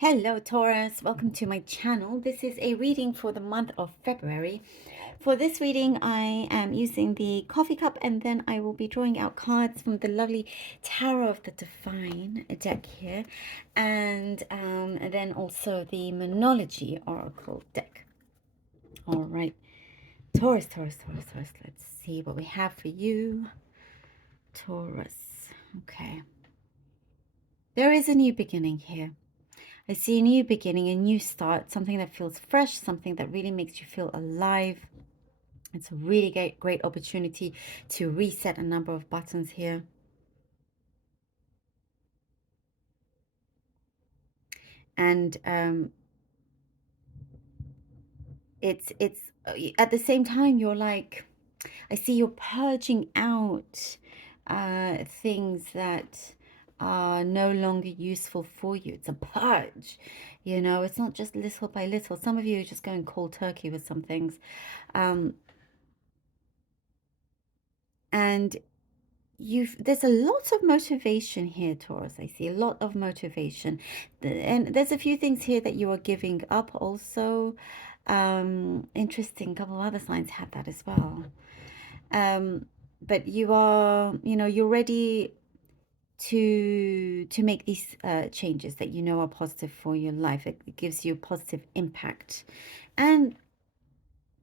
Hello Taurus, welcome to my channel. This is a reading for the month of February. For this reading, I am using the coffee cup and then I will be drawing out cards from the lovely Tarot of the Divine deck here, and then also the Monology Oracle deck. All right, Taurus, let's see what we have for you. Taurus, okay. There is a new beginning here. I see a new beginning, a new start, something that feels fresh, something that really makes you feel alive. It's a really great opportunity to reset a number of buttons here. And it's at the same time, you're like, I see you're purging out things that are no longer useful for you. It's a purge, you know. It's not just little by little. Some of you are just going cold turkey with some things, and there's a lot of motivation here, Taurus. I see a lot of motivation, and there's a few things here that you are giving up also. Interesting, a couple of other signs have that as well. But you are, you're ready to make these changes that you know are positive for your life. It gives you a positive impact, and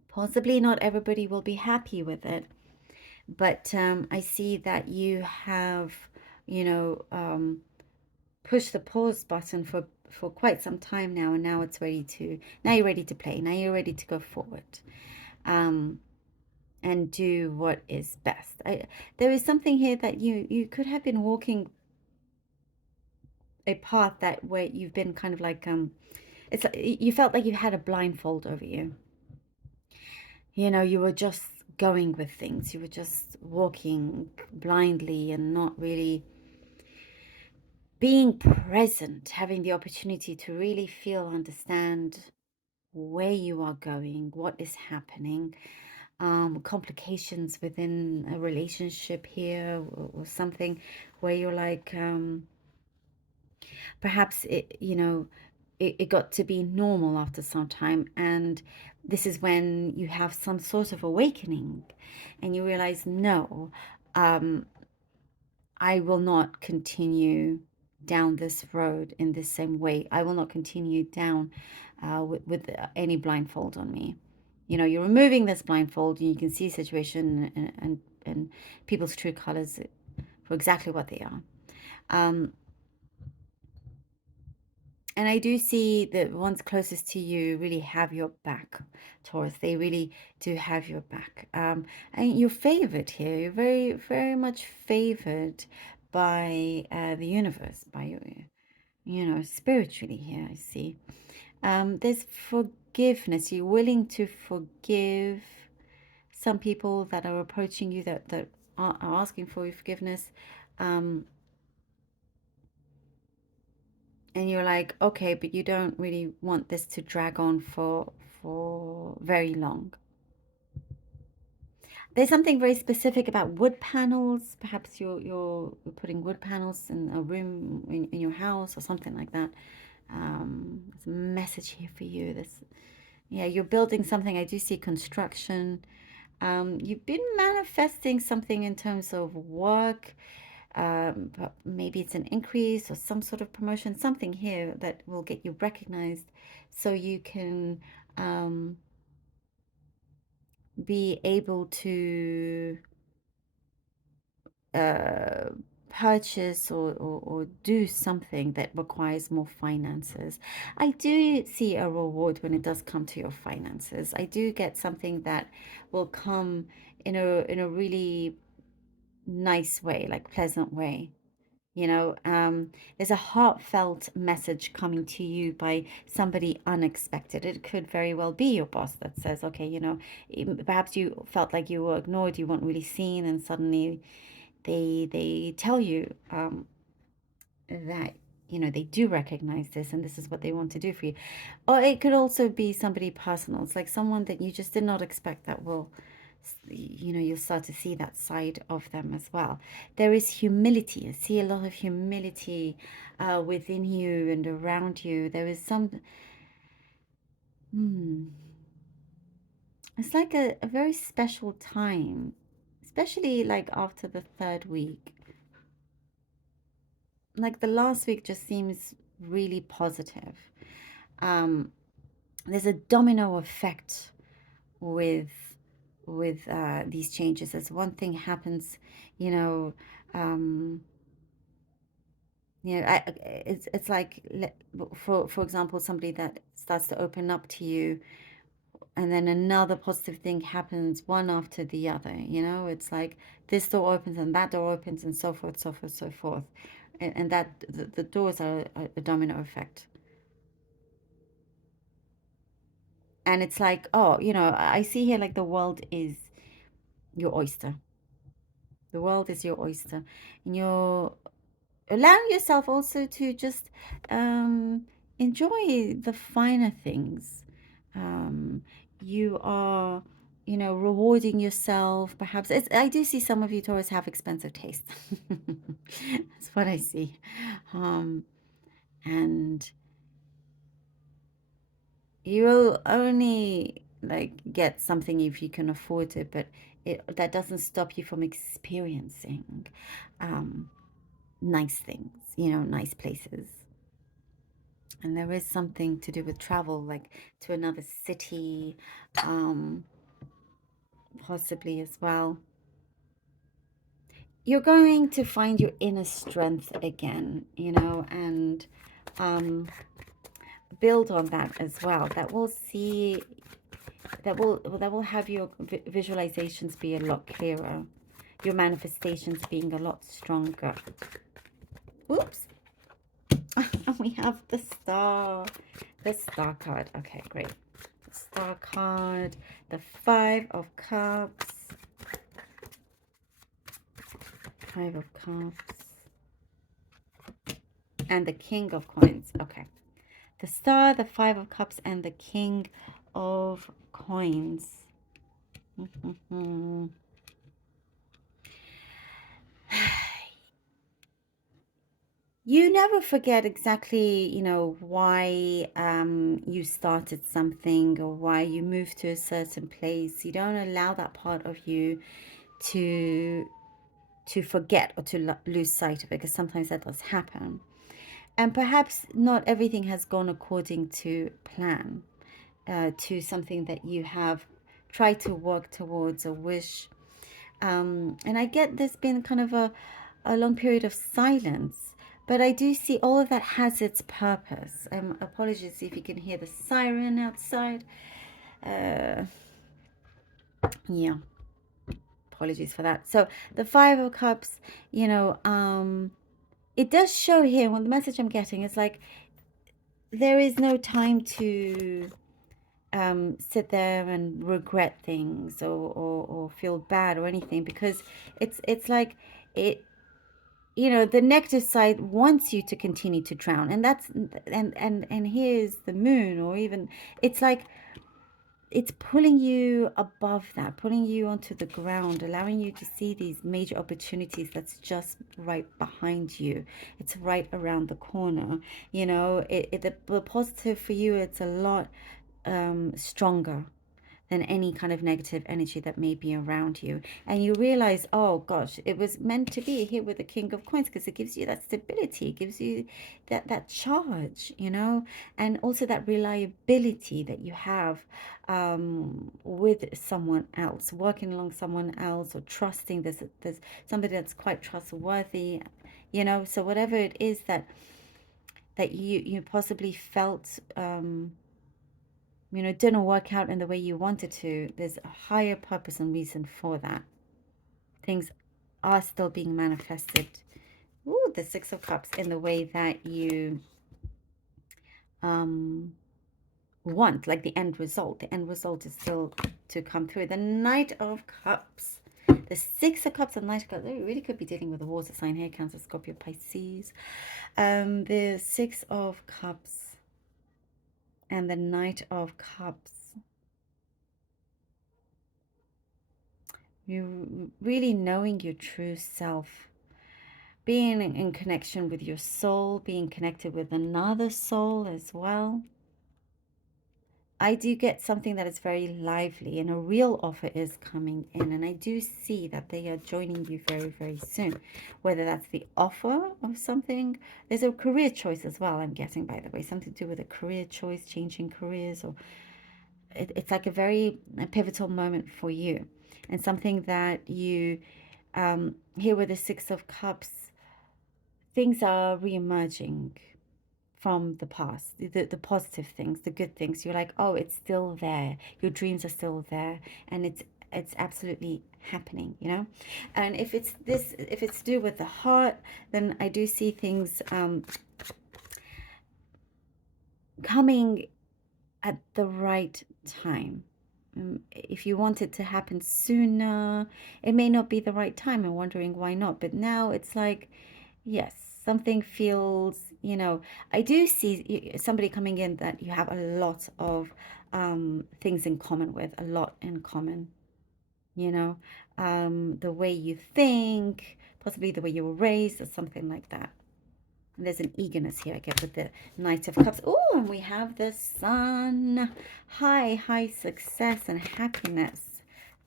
possibly not everybody will be happy with it, but I see that you have, pushed the pause button for quite some time now, and now it's ready to, now you're ready to play, now you're ready to go forward, and do what is best. There is something here that you could have been walking a path that where you've been kind of like, it's like you felt like you had a blindfold over you. You were just going with things. You were just walking blindly and not really being present, having the opportunity to really feel, understand where you are going, what is happening, complications within a relationship here, or something where you're like, perhaps it got to be normal after some time, and this is when you have some sort of awakening and you realize, no, I will not continue down this road in the same way. I will not continue down with any blindfold on me. You're removing this blindfold and you can see situation and people's true colors for exactly what they are. And I do see the ones closest to you really have your back, Taurus. They really do have your back. And you're favored here. You're very, very much favored by the universe, by spiritually here, I see. There's forgiveness. You're willing to forgive some people that are approaching you, that are asking for your forgiveness. And you're like, okay, but you don't really want this to drag on for very long. There's something very specific about wood panels. Perhaps you're putting wood panels in a room in your house or something like that. There's a message here for you. Yeah, you're building something. I do see construction. You've been manifesting something in terms of work. But maybe it's an increase or some sort of promotion, something here that will get you recognized, so you can be able to purchase or do something that requires more finances. I do see a reward when it does come to your finances. I do get something that will come in a really nice way, like pleasant way. There's a heartfelt message coming to you by somebody unexpected. It could very well be your boss that says, okay, perhaps you felt like you were ignored, you weren't really seen, and suddenly they tell you that they do recognize this and this is what they want to do for you. Or it could also be somebody personal. It's like someone that you just did not expect that will you'll start to see that side of them as well. There is humility. I see a lot of humility within you and around you. There is hmm, it's like a very special time, especially like after the third week. Like the last week just seems really positive. Um, there's a domino effect with these changes. As one thing happens, you know, um, it's like for example, somebody that starts to open up to you, and then another positive thing happens one after the other. It's like this door opens and that door opens and so forth, so forth, so forth, and that the doors are a domino effect. And it's like, oh, I see here like the world is your oyster. The world is your oyster, and you're allowing yourself also to just enjoy the finer things. Um, you are, rewarding yourself. Perhaps I do see some of you Taurus have expensive taste. That's what I see, um, and you will only like get something if you can afford it, but that doesn't stop you from experiencing um, nice things, nice places. And there is something to do with travel, like to another city, um, possibly as well. You're going to find your inner strength again, and build on that as well. That will have your visualizations be a lot clearer, your manifestations being a lot stronger. Oops. And we have the star card. Okay, great. The star card, the 5 of Cups, 5 of Cups, and the King of Coins. Okay. The star, the 5 of Cups, and the King of Coins. You never forget exactly, why you started something or why you moved to a certain place. You don't allow that part of you to forget or to lose sight of it, because sometimes that does happen. And perhaps not everything has gone according to plan, to something that you have tried to work towards or wish. And I get there's been kind of a long period of silence, but I do see all of that has its purpose. Apologies if you can hear the siren outside. Yeah, apologies for that. So the 5 of Cups, it does show here, when the message I'm getting is like, there is no time to sit there and regret things or feel bad or anything, because it's like it, the negative side wants you to continue to drown, and that's and here's the moon, or even it's like it's pulling you above that, pulling you onto the ground, allowing you to see these major opportunities that's just right behind you. It's right around the corner. The positive for you, it's a lot stronger than any kind of negative energy that may be around you. And you realize, oh gosh, it was meant to be here with the King of Coins, because it gives you that stability, it gives you that charge, and also that reliability that you have with someone else, working along someone else, or trusting there's somebody that's quite trustworthy, so whatever it is that you possibly felt didn't work out in the way you wanted to, there's a higher purpose and reason for that. Things are still being manifested. Ooh, the 6 of Cups, in the way that you want, like the end result. The end result is still to come through. The Knight of Cups. The 6 of Cups and Knight of Cups. We really could be dealing with a water sign here, Cancer, Scorpio, Pisces. The 6 of Cups and the Knight of Cups. You really knowing your true self, being in connection with your soul, being connected with another soul as well. I do get something that is very lively, and a real offer is coming in, and I do see that they are joining you very, very soon. Whether that's the offer of something, there's a career choice as well, I'm guessing, by the way, something to do with a career choice, changing careers, or it's like a very pivotal moment for you, and something that you here with the Six of Cups, things are re-emerging from the past, the positive things, the good things. You're like, oh, it's still there. Your dreams are still there, and it's absolutely happening, you know. And if it's this, if it's to do with the heart, then I do see things coming at the right time. If you want it to happen sooner, it may not be the right time and wondering why not. But now it's like, yes, something feels, you know, I do see somebody coming in that you have a lot of things in common with, a lot in common, you know, the way you think, possibly the way you were raised or something like that. And there's an eagerness here, I get, with the Knight of Cups. Oh, and we have the Sun. High success and happiness,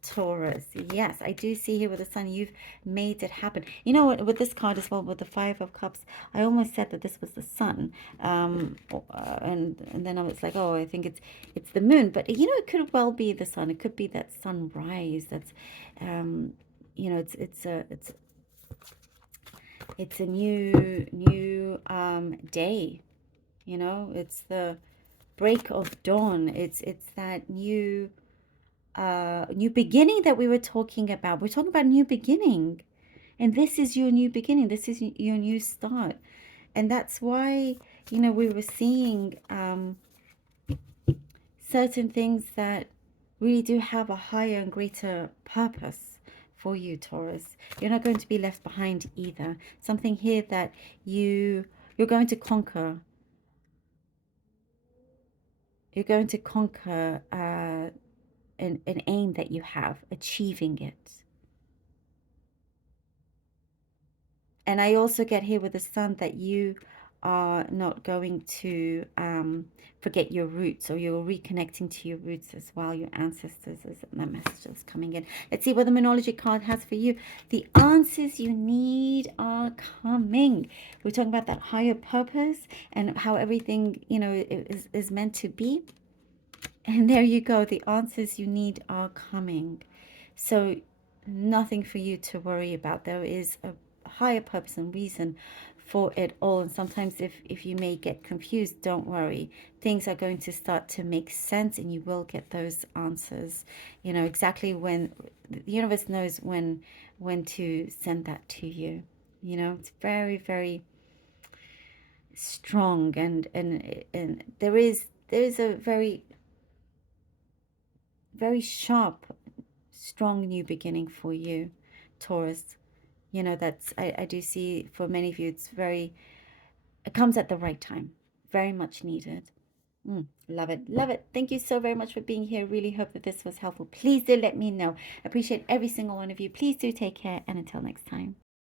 Taurus. Yes, I do see here with the Sun, you've made it happen. You know what, with this card as well, with the Five of Cups, I almost said that this was the Sun. And then I was like, oh, I think it's the Moon. But, you know, it could well be the Sun. It could be that sunrise that's, you know, it's a new day, you know. It's the break of dawn. It's that new beginning that we were talking about. We're talking about new beginning, and this is your new beginning. This is your new start. And that's why, you know, we were seeing certain things that really do have a higher and greater purpose for you, Taurus. You're not going to be left behind either. Something here that you're going to conquer. You're going to conquer an aim that you have, achieving it. And I also get here with the Sun that you are not going to forget your roots, or you're reconnecting to your roots as well, your ancestors, as the messages coming in. Let's see what the Monology card has for you. The answers you need are coming. We're talking about that higher purpose and how everything, you know, is meant to be. And there you go. The answers you need are coming. So nothing for you to worry about. There is a higher purpose and reason for it all. And sometimes if you may get confused, don't worry. Things are going to start to make sense, and you will get those answers. You know exactly when the universe knows when to send that to you. You know, it's very, very strong, and there is a very, very sharp, strong new beginning for you, Taurus. You know, that's, I do see for many of you, it's very, it comes at the right time, very much needed. Love it, love it. Thank you so very much for being here. Really hope that this was helpful. Please do let me know. Appreciate every single one of you. Please do take care, and until next time.